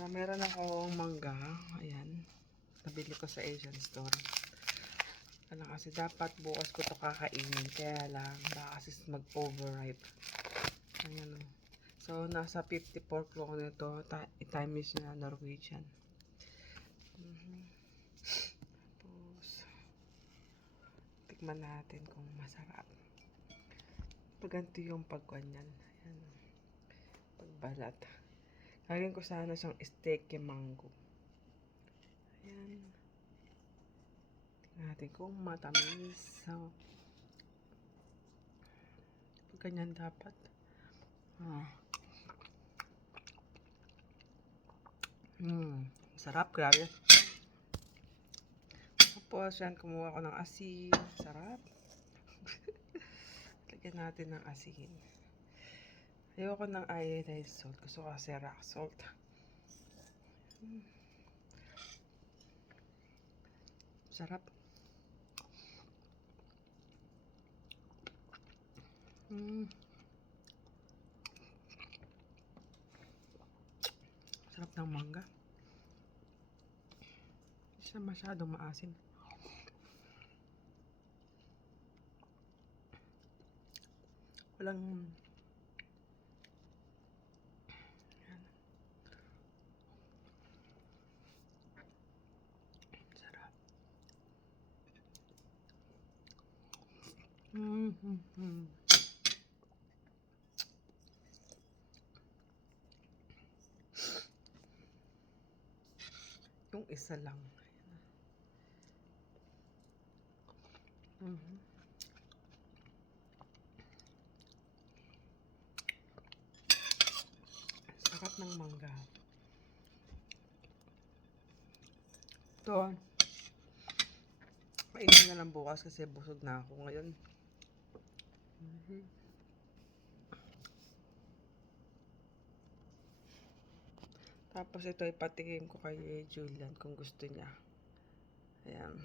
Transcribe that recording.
So, meron akong mangga. Ayan. Nabili ko sa Asian store. Ano kasi dapat bukas ko to kakainin. Kaya lang, baka kasi mag-overripe. Ayan o. So, nasa 54 ko nito. I-time is na Norwegian. Tapos, tikman natin kung masarap. Paganto yung pagkanyan. Ayan. Pagbalat. Lagyan ko sana siyang steak yung mango. Ayan. Tingnan natin kung matamis. So, pagkanyan dapat. Sarap, grabe. Tapos, yan, kumuha ko ng asin. Sarap. Lagyan natin ng asin. Ayoko ng iodized salt. Gusto ko kasi rock salt. Sarap. Sarap ng mangga. Hindi siya masyadong maasim. Walang sarap. Yung isa lang. Sarap ng mangga. Ito. Kainin na lang bukas kasi busog na ako ngayon. Tapos ito ipatikim ko kay Julian kung gusto niya. Ayan.